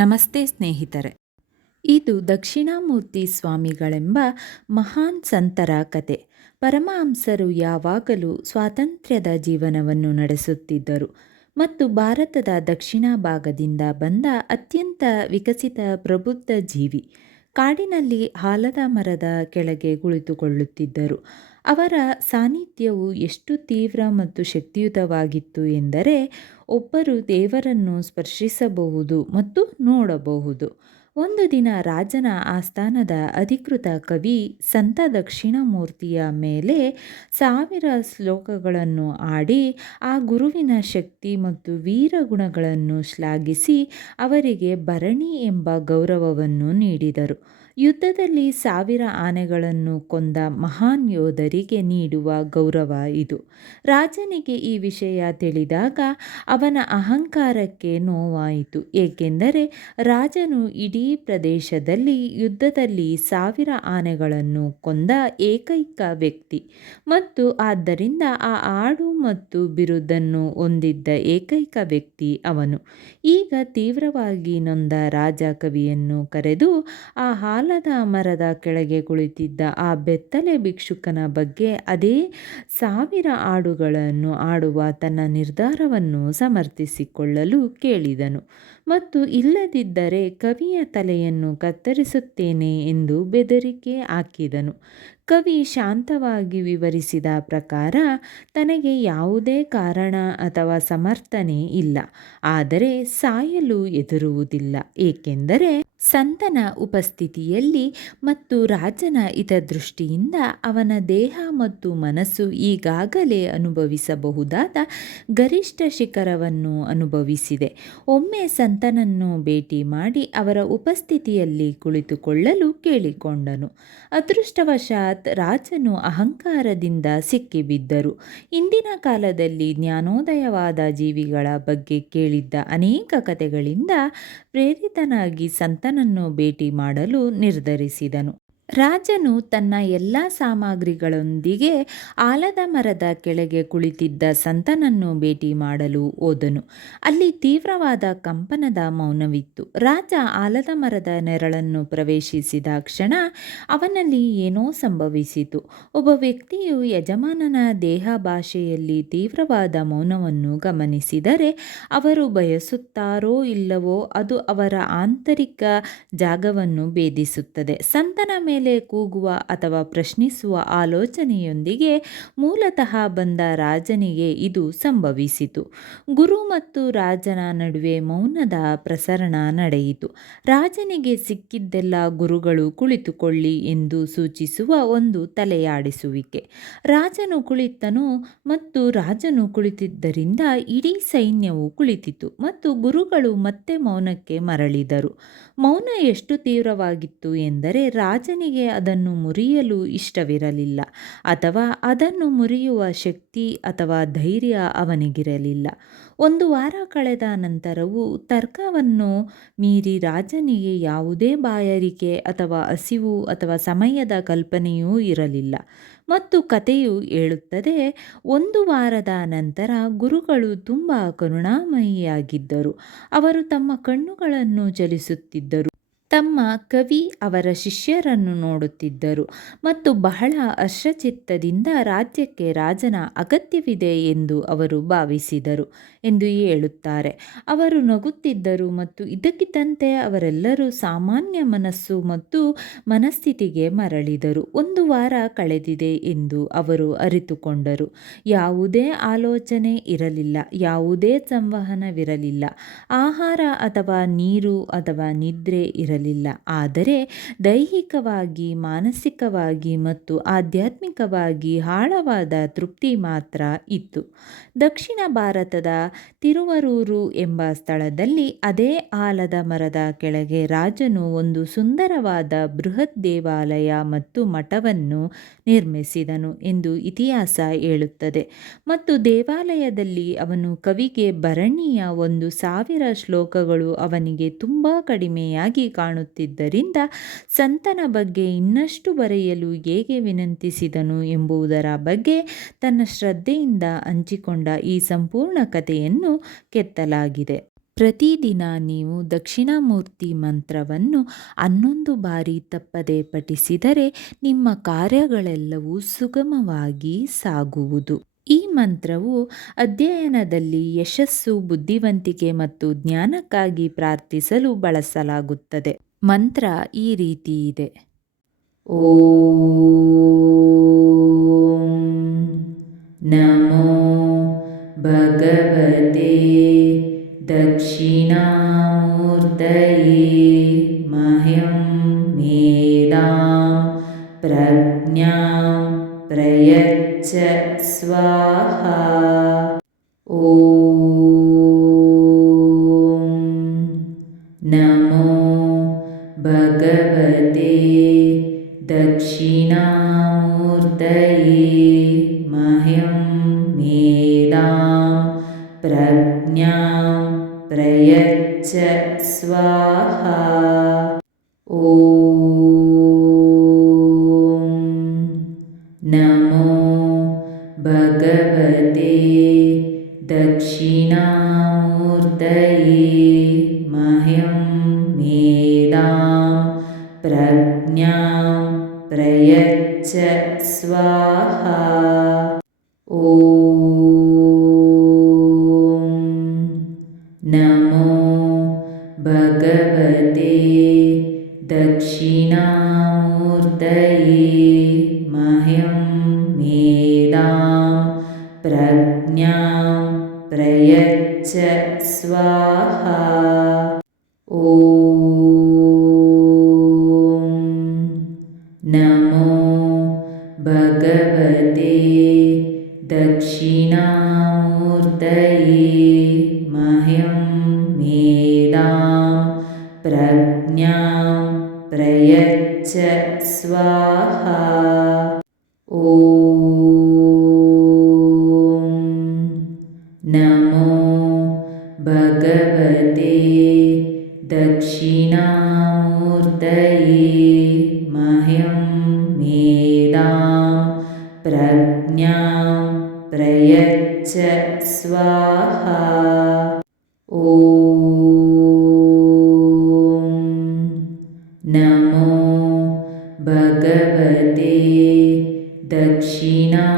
ನಮಸ್ತೆ ಸ್ನೇಹಿತರೆ. ಇದು ದಕ್ಷಿಣಾಮೂರ್ತಿ ಸ್ವಾಮಿಗಳೆಂಬ ಮಹಾನ್ ಸಂತರ ಕತೆ. ಪರಮಹಂಸರು ಯಾವಾಗಲೂ ಸ್ವಾತಂತ್ರ್ಯದ ಜೀವನವನ್ನು ನಡೆಸುತ್ತಿದ್ದರು ಮತ್ತು ಭಾರತದ ದಕ್ಷಿಣ ಭಾಗದಿಂದ ಬಂದ ಅತ್ಯಂತ ವಿಕಸಿತ ಪ್ರಬುದ್ಧ ಜೀವಿ. ಕಾಡಿನಲ್ಲಿ ಆಲದ ಮರದ ಕೆಳಗೆ ಕುಳಿತುಕೊಳ್ಳುತ್ತಿದ್ದರು. ಅವರ ಸಾನ್ನಿಧ್ಯವು ಎಷ್ಟು ತೀವ್ರ ಮತ್ತು ಶಕ್ತಿಯುತವಾಗಿತ್ತು ಎಂದರೆ ಒಬ್ಬರು ದೇವರನ್ನು ಸ್ಪರ್ಶಿಸಬಹುದು ಮತ್ತು ನೋಡಬಹುದು. ಒಂದು ದಿನ ರಾಜನ ಆಸ್ಥಾನದ ಅಧಿಕೃತ ಕವಿ ಸಂತ ದಕ್ಷಿಣಾಮೂರ್ತಿಯ ಮೇಲೆ 1000 ಶ್ಲೋಕಗಳನ್ನು ಹಾಡಿ ಆ ಗುರುವಿನ ಶಕ್ತಿ ಮತ್ತು ವೀರಗುಣಗಳನ್ನು ಶ್ಲಾಘಿಸಿ ಅವರಿಗೆ ಭರಣಿ ಎಂಬ ಗೌರವವನ್ನು ನೀಡಿದರು. ಯುದ್ಧದಲ್ಲಿ 1000 ಆನೆಗಳನ್ನು ಕೊಂದ ಮಹಾನ್ ಯೋಧರಿಗೆ ನೀಡುವ ಗೌರವ ಇದು. ರಾಜನಿಗೆ ಈ ವಿಷಯ ತಿಳಿದಾಗ ಅವನ ಅಹಂಕಾರಕ್ಕೆ ನೋವಾಯಿತು, ಏಕೆಂದರೆ ರಾಜನು ಇಡೀ ಪ್ರದೇಶದಲ್ಲಿ ಯುದ್ಧದಲ್ಲಿ 1000 ಆನೆಗಳನ್ನು ಕೊಂದ ಏಕೈಕ ವ್ಯಕ್ತಿ ಮತ್ತು ಆದ್ದರಿಂದ ಆ ಹಾಡು ಮತ್ತು ಬಿರುದನ್ನು ಹೊಂದಿದ್ದ ಏಕೈಕ ವ್ಯಕ್ತಿ ಅವನು. ಈಗ ತೀವ್ರವಾಗಿ ನೊಂದ ರಾಜ ಕವಿಯನ್ನು ಕರೆದು ಆ ಆಲದ ಮರದ ಕೆಳಗೆ ಕುಳಿತಿದ್ದ ಆ ಬೆತ್ತಲೆ ಭಿಕ್ಷುಕನ ಬಗ್ಗೆ ಅದೇ 1000 ಹಾಡುಗಳನ್ನು ಹಾಡುವ ತನ್ನ ನಿರ್ಧಾರವನ್ನು ಸಮರ್ಥಿಸಿಕೊಳ್ಳಲು ಕೇಳಿದನು ಮತ್ತು ಇಲ್ಲದಿದ್ದರೆ ಕವಿಯ ತಲೆಯನ್ನು ಕತ್ತರಿಸುತ್ತೇನೆ ಎಂದು ಬೆದರಿಕೆ ಹಾಕಿದನು. ಕವಿ ಶಾಂತವಾಗಿ ವಿವರಿಸಿದ ಪ್ರಕಾರ ತನಗೆ ಯಾವುದೇ ಕಾರಣ ಅಥವಾ ಸಮರ್ಥನೆ ಇಲ್ಲ, ಆದರೆ ಸಾಯಲು ಹೆದರುವುದಿಲ್ಲ, ಏಕೆಂದರೆ ಸಂತನ ಉಪಸ್ಥಿತಿಯಲ್ಲಿ ಮತ್ತು ರಾಜನ ಹಿತದೃಷ್ಟಿಯಿಂದ ಅವನ ದೇಹ ಮತ್ತು ಮನಸ್ಸು ಈಗಾಗಲೇ ಅನುಭವಿಸಬಹುದಾದ ಗರಿಷ್ಠ ಶಿಖರವನ್ನು ಅನುಭವಿಸಿದೆ. ಒಮ್ಮೆ ಸಂತನನ್ನು ಭೇಟಿ ಮಾಡಿ ಅವರ ಉಪಸ್ಥಿತಿಯಲ್ಲಿ ಕುಳಿತುಕೊಳ್ಳಲು ಕೇಳಿಕೊಂಡನು. ಅದೃಷ್ಟವಶಾತ್ ರಾಜನು ಅಹಂಕಾರದಿಂದ ಸಿಕ್ಕಿಬಿದ್ದರು. ಹಿಂದಿನ ಕಾಲದಲ್ಲಿ ಜ್ಞಾನೋದಯವಾದ ಜೀವಿಗಳ ಬಗ್ಗೆ ಕೇಳಿದ್ದ ಅನೇಕ ಕಥೆಗಳಿಂದ ಪ್ರೇರಿತನಾಗಿ ಸಂತನನ್ನು ಭೇಟಿ ಮಾಡಲು ನಿರ್ಧರಿಸಿದನು. ರಾಜನು ತನ್ನ ಎಲ್ಲ ಸಾಮಗ್ರಿಗಳೊಂದಿಗೆ ಆಲದ ಮರದ ಕೆಳಗೆ ಕುಳಿತಿದ್ದ ಸಂತನನ್ನು ಭೇಟಿ ಮಾಡಲು ಹೋದನು. ಅಲ್ಲಿ ತೀವ್ರವಾದ ಕಂಪನದ ಮೌನವಿತ್ತು. ರಾಜ ಆಲದ ಮರದ ನೆರಳನ್ನು ಪ್ರವೇಶಿಸಿದ ಕ್ಷಣ ಅವನಲ್ಲಿ ಏನೋ ಸಂಭವಿಸಿತು. ಒಬ್ಬ ವ್ಯಕ್ತಿಯು ಯಜಮಾನನ ದೇಹ ಭಾಷೆಯಲ್ಲಿ ತೀವ್ರವಾದ ಮೌನವನ್ನು ಗಮನಿಸಿದರೆ, ಅವರು ಬಯಸುತ್ತಾರೋ ಇಲ್ಲವೋ ಅದು ಅವರ ಆಂತರಿಕ ಜಾಗವನ್ನು ಭೇದಿಸುತ್ತದೆ. ಸಂತನ ಮೇಲೆ ಕೂಗುವ ಅಥವಾ ಪ್ರಶ್ನಿಸುವ ಆಲೋಚನೆಯೊಂದಿಗೆ ಮೂಲತಃ ಬಂದ ರಾಜನಿಗೆ ಇದು ಸಂಭವಿಸಿತು. ಗುರು ಮತ್ತು ರಾಜನ ನಡುವೆ ಮೌನದ ಪ್ರಸರಣ ನಡೆಯಿತು. ರಾಜನಿಗೆ ಸಿಕ್ಕಿದ್ದೆಲ್ಲ ಗುರುಗಳು ಕುಳಿತುಕೊಳ್ಳಿ ಎಂದು ಸೂಚಿಸುವ ಒಂದು ತಲೆಯಾಡಿಸುವಿಕೆ. ರಾಜನು ಕುಳಿತನು ಮತ್ತು ರಾಜನು ಕುಳಿತಿದ್ದರಿಂದ ಇಡೀ ಸೈನ್ಯವು ಕುಳಿತಿತು ಮತ್ತು ಗುರುಗಳು ಮತ್ತೆ ಮೌನಕ್ಕೆ ಮರಳಿದರು. ಮೌನ ಎಷ್ಟು ತೀವ್ರವಾಗಿತ್ತು ಎಂದರೆ ರಾಜನಿಗೆ ಅದನ್ನು ಮುರಿಯಲು ಇಷ್ಟವಿರಲಿಲ್ಲ ಅಥವಾ ಅದನ್ನು ಮುರಿಯುವ ಶಕ್ತಿ ಅಥವಾ ಧೈರ್ಯ ಅವನಿಗಿರಲಿಲ್ಲ. 1 ವಾರ ಕಳೆದ ನಂತರವೂ ತರ್ಕವನ್ನು ಮೀರಿ ರಾಜನಿಗೆ ಯಾವುದೇ ಬಾಯಾರಿಕೆ ಅಥವಾ ಹಸಿವು ಅಥವಾ ಸಮಯದ ಕಲ್ಪನೆಯೂ ಇರಲಿಲ್ಲ. ಮತ್ತು ಕಥೆಯು ಹೇಳುತ್ತದೆ, 1 ವಾರದ ನಂತರ ಗುರುಗಳು ತುಂಬ ಕರುಣಾಮಯಿಯಾಗಿದ್ದರು. ಅವರು ತಮ್ಮ ಕಣ್ಣುಗಳನ್ನು ಚಲಿಸುತ್ತಿದ್ದರು, ತಮ್ಮ ಕವಿ ಅವರ ಶಿಷ್ಯರನ್ನು ನೋಡುತ್ತಿದ್ದರು ಮತ್ತು ಬಹಳ ಹರ್ಷಚಿತ್ತದಿಂದ ರಾಜ್ಯಕ್ಕೆ ರಾಜನ ಅಗತ್ಯವಿದೆ ಎಂದು ಅವರು ಭಾವಿಸಿದರು ಎಂದು ಹೇಳುತ್ತಾರೆ. ಅವರು ನಗುತ್ತಿದ್ದರು ಮತ್ತು ಇದ್ದಕ್ಕಿದ್ದಂತೆ ಅವರೆಲ್ಲರೂ ಸಾಮಾನ್ಯ ಮನಸ್ಸು ಮತ್ತು ಮನಸ್ಥಿತಿಗೆ ಮರಳಿದರು. 1 ವಾರ ಕಳೆದಿದೆ ಎಂದು ಅವರು ಅರಿತುಕೊಂಡರು. ಯಾವುದೇ ಆಲೋಚನೆ ಇರಲಿಲ್ಲ, ಯಾವುದೇ ಸಂವಹನವಿರಲಿಲ್ಲ, ಆಹಾರ ಅಥವಾ ನೀರು ಅಥವಾ ನಿದ್ರೆ ಇರಲಿಲ್ಲ, ಆದರೆ ದೈಹಿಕವಾಗಿ, ಮಾನಸಿಕವಾಗಿ ಮತ್ತು ಆಧ್ಯಾತ್ಮಿಕವಾಗಿ ಆಳವಾದ ತೃಪ್ತಿ ಮಾತ್ರ ಇತ್ತು. ದಕ್ಷಿಣ ಭಾರತದ ತಿರುವರೂರು ಎಂಬ ಸ್ಥಳದಲ್ಲಿ ಅದೇ ಆಲದ ಮರದ ಕೆಳಗೆ ರಾಜನು ಒಂದು ಸುಂದರವಾದ ಬೃಹತ್ ದೇವಾಲಯ ಮತ್ತು ಮಠವನ್ನು ನಿರ್ಮಿಸಿದನು ಎಂದು ಇತಿಹಾಸ ಹೇಳುತ್ತದೆ. ಮತ್ತು ದೇವಾಲಯದಲ್ಲಿ ಅವನು ಕವಿಗೆ ಭರಣಿಯ 1000 ಶ್ಲೋಕಗಳು ಅವನಿಗೆ ತುಂಬಾ ಕಡಿಮೆಯಾಗಿ ಕಾಣುತ್ತಿದ್ದರಿಂದ ಸಂತನ ಬಗ್ಗೆ ಇನ್ನಷ್ಟು ಬರೆಯಲು ಹೇಗೆ ವಿನಂತಿಸಿದನು ಎಂಬುದರ ಬಗ್ಗೆ ತನ್ನ ಶ್ರದ್ಧೆಯಿಂದ ಹಂಚಿಕೊಂಡ ಈ ಸಂಪೂರ್ಣ ಕಥೆಯನ್ನು ಕೆತ್ತಲಾಗಿದೆ. ಪ್ರತಿದಿನ ನೀವು ದಕ್ಷಿಣಾಮೂರ್ತಿ ಮಂತ್ರವನ್ನು 11 ಬಾರಿ ತಪ್ಪದೆ ಪಠಿಸಿದರೆ ನಿಮ್ಮ ಕಾರ್ಯಗಳೆಲ್ಲವೂ ಸುಗಮವಾಗಿ ಸಾಗುವುದು. ಈ ಮಂತ್ರವು ಅಧ್ಯಯನದಲ್ಲಿ ಯಶಸ್ಸು, ಬುದ್ಧಿವಂತಿಕೆ ಮತ್ತು ಜ್ಞಾನಕ್ಕಾಗಿ ಪ್ರಾರ್ಥಿಸಲು ಬಳಸಲಾಗುತ್ತದೆ. ಮಂತ್ರ ಈ ರೀತಿ ಇದೆ: ಓಂ ನಮೋ ಭಗವತೆ ದಕ್ಷಿಣಾಮೂರ್ತಯೇ ಮಹ್ಯಂ ಮೇಧಾಂ ಪ್ರಜ್ಞಾಂ ಪ್ರಯಚ್ಛ ಸ್ವಾಹಾ. ಓಂ ನಮೋ ಭಗವತೆ ದಕ್ಷಿಣಾಮೂರ್ತಯೇ ಮಹ್ಯಂ ಮೇಧಾಂ ಪ್ರಜ್ಞಾಂ ಪ್ರಯಚ್ಛ ಸ್ವಾಹಾ. ಓಂ ನಮೋ ಭಗವತೆ ದಕ್ಷಿಣಾಮೂರ್ತಯೇ ಮಹ್ಯಂ ಮೇಧಾಂ ಪ್ರಜ್ಞಾಂ ಪ್ರಯಚ್ಛ ಸ್ವಾಹಾ. ಓಂ ನಮೋ ಭಗವತೆ ದಕ್ಷಿಣಾಮೂರ್ತಯೇ ಮಹ್ಯಂ ಮೇಧಾಂ ಪ್ರಜ್ಞಾಂ ಪ್ರಯಚ್ಛ ಸ್ವಾಹಾ. ಓಂ ನಮೋ ಭಗವತೆ ದಕ್ಷಿಣಾಮೂರ್ತಯೇ ಮಹ್ಯಂ ಮೇಧಾಂ ಪ್ರಜ್ಞಾಂ ಪ್ರಯಚ್ಛ ಸ್ವಾಹಾ. ಓಂ ನಮೋ ಭಗವತೆ ದಕ್ಷಿಣಾಮೂರ್ತಯೇ ಮಹ್ಯಂ ಮೇಧಾಂ ಪ್ರಜ್ಞಾಂ ಪ್ರಯಚ್ಛ ಸ್ವಾಹಾ. ಓಂ ನಮೋ ಭಗವತೆ ದಕ್ಷಿಣಾಮೂರ್ತಯೇ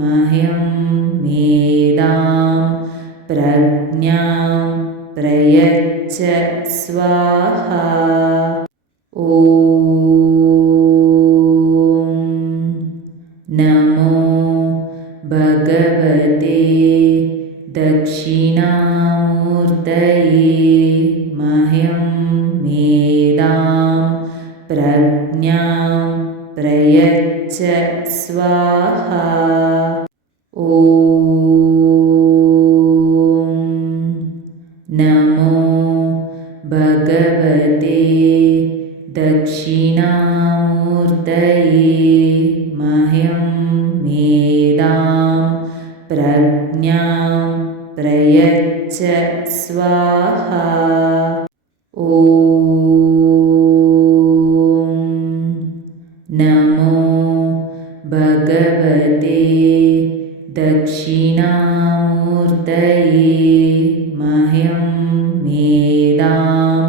ಮಹ್ಯಂ ಮೇಧಾಂ ಪ್ರಜ್ಞಾಂ ಪ್ರಯಚ್ಛ ಸ್ವಾಹಾ. ಓಂ ನಮೋ ಭಗವತೆ ದಕ್ಷಿಣಾಮೂರ್ತಯೇ ಮಹ್ಯಂ ಮೇಧಾಂ ಪ್ರಜ್ಞಾಂ ಪ್ರಯಚ್ಛ ಸ್ವಾಹಾ. ಓಂ ನಮೋ ಭಗವತೆ ದಕ್ಷಿಣಾಮೂರ್ತಯೇ ಮಹ್ಯಂ ಮೇಧಾಂ ಪ್ರಜ್ಞಾಂ ಪ್ರಯಚ್ಛ ಸ್ವಾಹಾ. ಓಂ ನಮೋ ಭಗವತೆ ದಕ್ಷಿಣಾಮೂರ್ತಯೇ ಮಹ್ಯಂ ಮೇಧಾಂ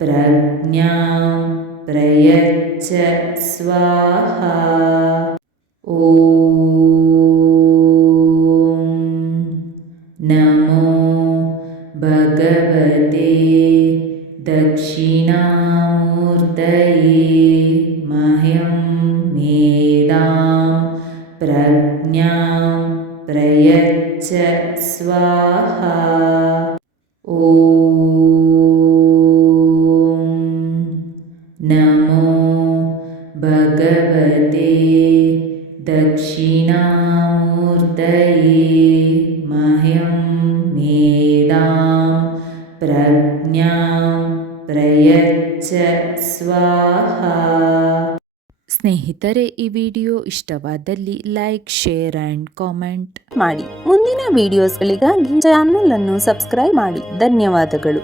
ಪ್ರಜ್ಞಾಂ ಪ್ರಯಚ್ಛ ಸ್ವಾಹಾ. ಓಂ ನಮೋ ಭಗವತೆ ದಕ್ಷಿಣಾಮೂರ್ತಯೇ ಮಹ್ಯಂ ಮೇಧಾಂ ಪ್ರಜ್ಞಾಂ ಪ್ರಯಚ್ಛ ಸ್ವಾಹಾ. ಓಂ ನಮೋ ಭಗವತೆ ದಕ್ಷಿಣಾಮೂರ್ತಯೇ ಮಹ್ಯಂ ಮೇಧಾಂ ಪ್ರಜ್ಞಾಂ ಪ್ರಯಚ್ಛ ಸ್ವಾಹಾ. ಸ್ನೇಹಿತರೆ, ಈ ವಿಡಿಯೋ ಇಷ್ಟವಾದಲ್ಲಿ ಲೈಕ್, ಶೇರ್ ಆ್ಯಂಡ್ ಕಾಮೆಂಟ್ ಮಾಡಿ. ಮುಂದಿನ ವಿಡಿಯೋಸ್ಗಳಿಗಾಗಿ ಚಾನಲ್ ಅನ್ನು ಸಬ್ಸ್ಕ್ರೈಬ್ ಮಾಡಿ. ಧನ್ಯವಾದಗಳು.